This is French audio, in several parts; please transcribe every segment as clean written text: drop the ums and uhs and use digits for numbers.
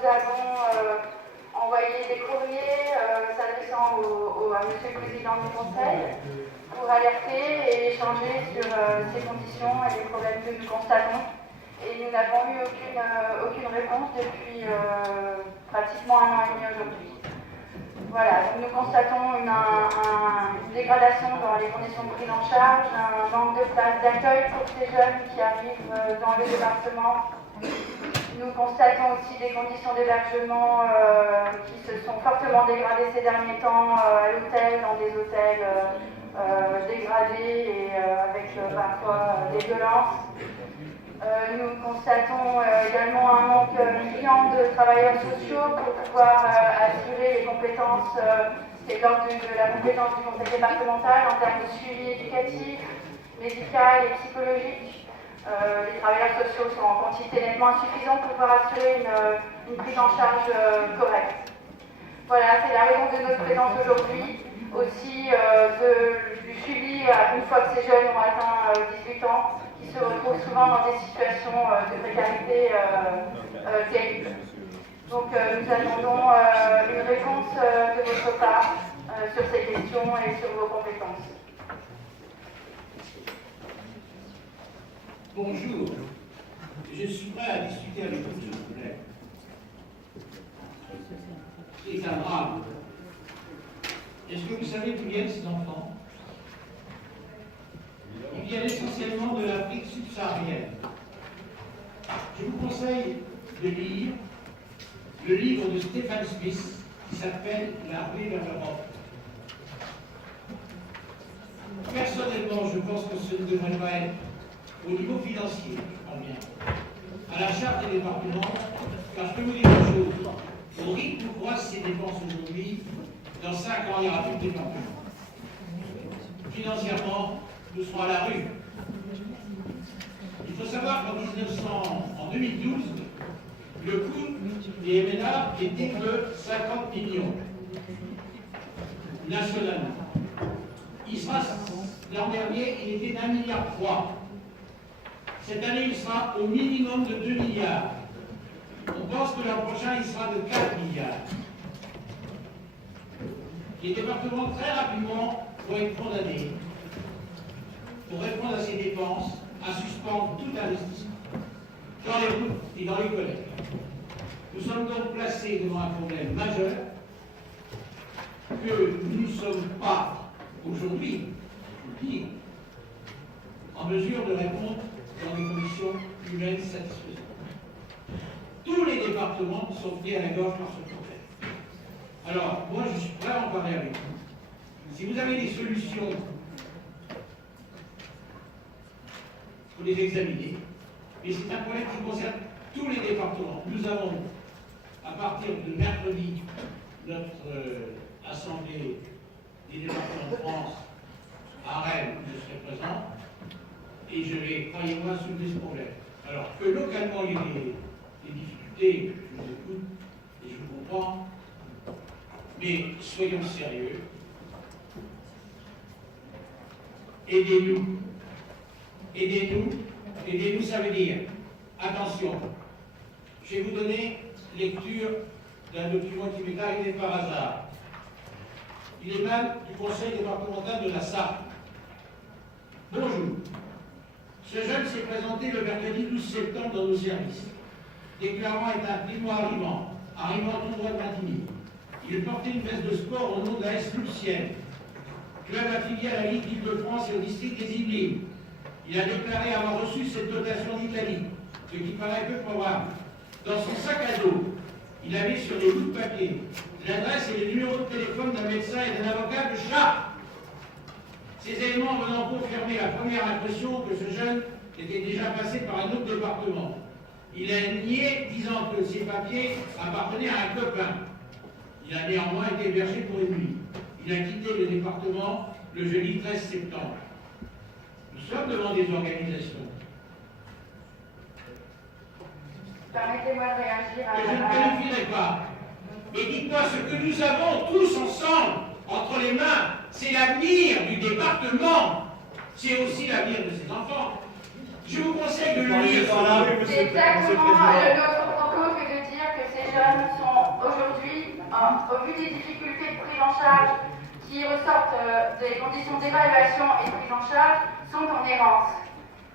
Nous avons envoyé des courriers s'adressant à Monsieur le Président du Conseil pour alerter et échanger sur ces conditions et les problèmes que nous constatons. Et nous n'avons eu aucune réponse depuis pratiquement 1 an et demi aujourd'hui. Voilà, donc nous constatons une dégradation dans les conditions de prise en charge, un manque de places d'accueil pour ces jeunes qui arrivent dans le département. Nous constatons aussi des conditions d'hébergement qui se sont fortement dégradées ces derniers temps à l'hôtel, dans des hôtels dégradés et avec parfois des violences. Nous constatons également un manque criant de travailleurs sociaux pour pouvoir assurer les compétences, c'est l'ordre de la compétence du conseil départemental en termes de suivi éducatif, médical et psychologique. Les travailleurs sociaux sont en quantité nettement insuffisante pour pouvoir assurer une prise en charge correcte. Voilà, c'est la raison de notre présence aujourd'hui. Aussi du suivi une fois que ces jeunes ont atteint 18 ans, qui se retrouvent souvent dans des situations de précarité terribles. Donc nous attendons une réponse de votre part sur ces questions et sur vos compétences. Bonjour, je suis prêt à discuter avec vous, s'il vous plaît. C'est un drame. Est-ce que vous savez d'où viennent ces enfants? Ils viennent essentiellement de l'Afrique subsaharienne. Je vous conseille de lire le livre de Stephen Smith qui s'appelle La ruée vers l'Europe. Personnellement, je pense que ce ne devrait pas être au niveau financier, je crois bien, à la charge des départements, car je peux vous dire une chose, au rythme où croissent ces dépenses aujourd'hui, dans 5 ans, il n'y aura plus de département. Financièrement, nous serons à la rue. Il faut savoir qu'en 2012, le coût des MNA était de 50 millions nationalement. L'an dernier, il était d'1,3 milliard. Cette année, il sera au minimum de 2 milliards. On pense que l'an prochain, il sera de 4 milliards. Les départements, très rapidement, vont être condamnés pour répondre à ces dépenses, à suspendre tout investissement dans les routes et dans les collèges. Nous sommes donc placés devant un problème majeur que nous ne sommes pas, aujourd'hui, je vous le dis, en mesure de répondre dans des conditions humaines satisfaisantes. Tous les départements sont pris à la gorge par ce problème. Alors, moi, je suis prêt à en parler avec vous. Si vous avez des solutions, il faut les examiner. Mais c'est un problème qui concerne tous les départements. Nous avons, à partir de mercredi, notre Assemblée des départements de France à Rennes, où je serai présent, et je vais, croyez-moi, soulever ce problème. Alors que localement, il y a des difficultés, je vous écoute et je vous comprends, mais soyons sérieux. Aidez-nous. Aidez-nous. Aidez-nous, ça veut dire, attention, je vais vous donner lecture d'un document qui m'est arrivé par hasard. Il émane du conseil départemental de la Sarthe. Bonjour. Ce jeune s'est présenté le mercredi 12 septembre dans nos services, déclarant être un primo-arrivant, arrivant tout droit de Matigny. Il portait une veste de sport au nom de la S Loupsienne, club affilié à la Ligue d'Île-de-France et au district des Yvelines. Il a déclaré avoir reçu cette dotation d'Italie, ce qui paraît peu probable. Dans son sac à dos, il avait sur des bouts de papier l'adresse et le numéro de téléphone d'un médecin et d'un avocat de Chartres. Ces éléments venant confirmer la première impression que ce jeune était déjà passé par un autre département. Il a nié, disant que ces papiers appartenaient à un copain. Il a néanmoins été hébergé pour une nuit. Il a quitté le département le jeudi 13 septembre. Nous sommes devant des organisations. Permettez-moi de réagir à que je ne qualifierai pas. Mais dites-moi, ce que nous avons tous ensemble entre les mains, c'est l'avenir du département. C'est aussi l'avenir de ces enfants. Je vous conseille de le lire. C'est exactement le propos que de dire que ces les jeunes sont aujourd'hui, au vu des difficultés de prise en charge qui ressortent des conditions d'évaluation et de prise en charge, sont en errance.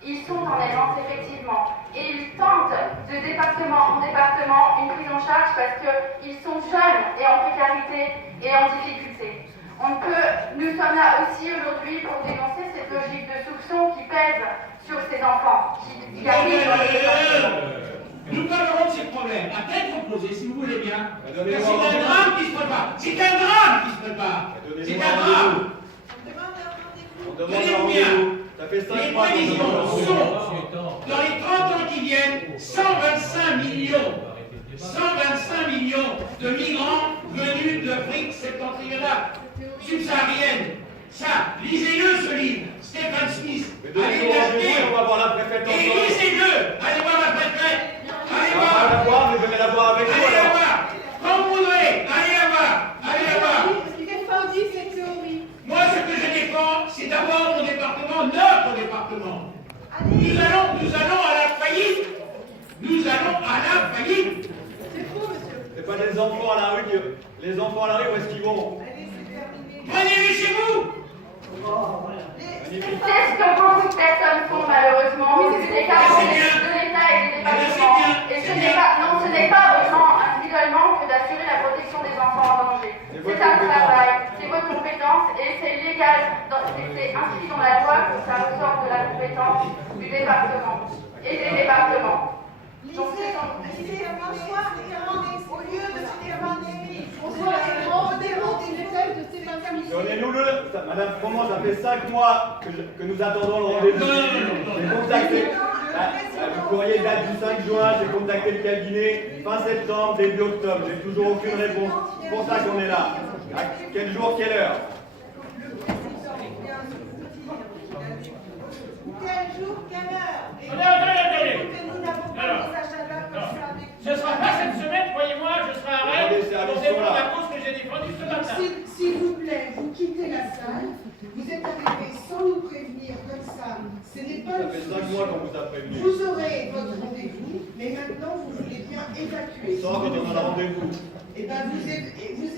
Ils sont en errance, effectivement. Et ils tentent de département en département une prise en charge parce qu'ils sont jeunes et en précarité et en difficulté. Nous sommes là aussi aujourd'hui pour dénoncer cette logique de soupçon qui pèse sur ces enfants, qui arrivent dans les départements. Nous parlerons de ces problèmes à tête reposée, si vous voulez bien. C'est un drame qui se prépare. C'est un drame qui se prépare. C'est un drame. On demande un rendez-vous. Ça fait 5 mois qu'on demande un rendez-vous. Dans les 30 ans qui viennent, 125 millions de migrants venus d'Afrique septentrionale, subsaharienne. Ça, lisez-le ce livre, Stephen Smith. Allez l'acheter. On va voir la préfète Et ensemble. lisez-le. Allez voir la préfète. Allez On va voir. la voir, mais venez la voir avec nous Allez la alors. voir. Quand vous voudrez. Allez la voir. Allez la voir. Défendez cette théorie. Moi, ce que je défends, c'est d'abord mon département, notre département. Nous allons à la faillite. Nous allons à la faillite. C'est faux, monsieur. C'est pas des enfants à la rue qui... Les enfants à la rue, où est-ce qu'ils vont? Allez, c'est terminé. Prenez-les chez vous. C'est ce que beaucoup de personnes font malheureusement, vu les carences de l'État et des départements. Et ce n'est pas vraiment individuellement que d'assurer la protection des enfants en danger. C'est un travail, c'est votre compétence et c'est légal, c'est inscrit dans la loi que ça ressort de la compétence du département et des départements. Donc c'est Au lieu de se demander, on doit demander les thèmes de ces familles. Donnez-nous-le. Madame, comment ça fait 5 mois que nous attendons le rendez-vous. J'ai contacté. Le courrier date du 5 juin, j'ai contacté le cabinet fin septembre, début octobre. J'ai toujours aucune réponse. C'est pour ça qu'on est là. À quel jour, quelle heure? Quel jour, quelle heure? Attendez. Nous n'avons pas Alors, des agendas comme ça avec Ce ne sera pas cette semaine, croyez-moi, je serai à Rennes Attendez, c'est pour Alice défendre Sola. la cause que j'ai défendue ce matin. S'il vous plaît, vous quittez la salle. Vous êtes arrivé sans nous prévenir comme ça. Ce n'est pas Ça une fait 5 solution. mois qu'on vous a prévenu. Vous aurez votre rendez-vous, mais maintenant vous voulez bien évacuer. Sans quand on a un rendez-vous. Eh bien, vous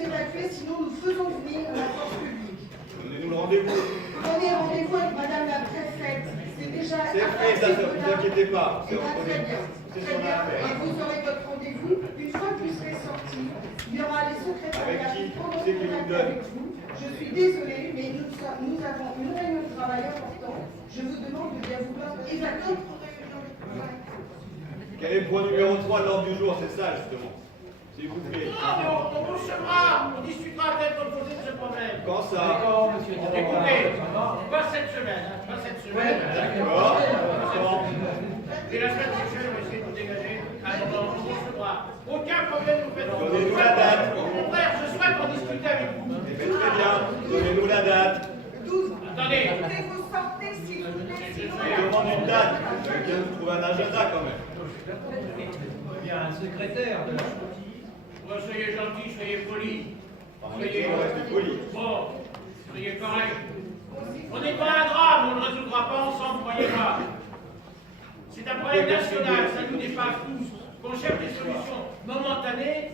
évacuez, sinon nous faisons venir la force publique. Donnez-nous le rendez-vous. Prenez rendez-vous avec Madame la préfète. C'est déjà. C'est fait, ça, ne vous inquiétez pas. Eh bien, très bien. C'est Très son bien. affaire. Et vous aurez votre rendez-vous. Une fois que vous serez sorti, il y aura les secrétariats Avec qui? qui prendront C'est qui vous contact donne? avec vous. Je suis désolée, mais nous avons une réunion de travail importante. Je vous demande de bien vouloir évacuer. Quel est le point numéro 3 de l'ordre du jour? C'est ça, justement. S'il vous plaît. Non, mais on recevra, on discutera peut-être opposé de ce problème. Quand ça? Écoutez, pas cette semaine, hein, pas cette semaine. D'accord. Quand? Et la semaine prochaine, on va essayer de vous dégager. Alors, on recevra. Aucun problème, vous faites. Donnez-nous la date. Au contraire, je souhaite en discuter avec vous. Eh bien, très bien. Donnez-nous la date. Attendez. Vous sortez, s'il vous plaît, sinon. Je demande une date. Je vais bien vous trouver un agenda quand même. Il y a un secrétaire de la Soyez gentils, soyez polis. On reste poli. Bon, soyez corrects. On n'est pas un drame, on ne le résoudra pas ensemble, croyez-moi. C'est un problème national, ça nous dépasse tous. Qu'on cherche des solutions momentanées,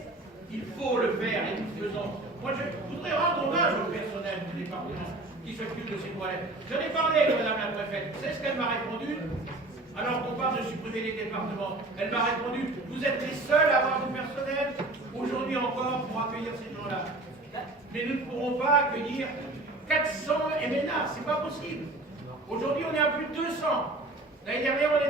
il faut le faire et nous le faisons. Moi, je voudrais rendre hommage au personnel du département qui s'occupe de ces problèmes. J'en ai parlé avec Madame la préfète. Vous savez ce qu'elle m'a répondu? Alors qu'on parle de supprimer les départements, elle m'a répondu, vous êtes les seuls à avoir du personnel aujourd'hui encore pour accueillir ces gens-là. Mais nous ne pourrons pas accueillir 400 MNA, c'est pas possible. Aujourd'hui, on est à plus de 200. L'année dernière, on est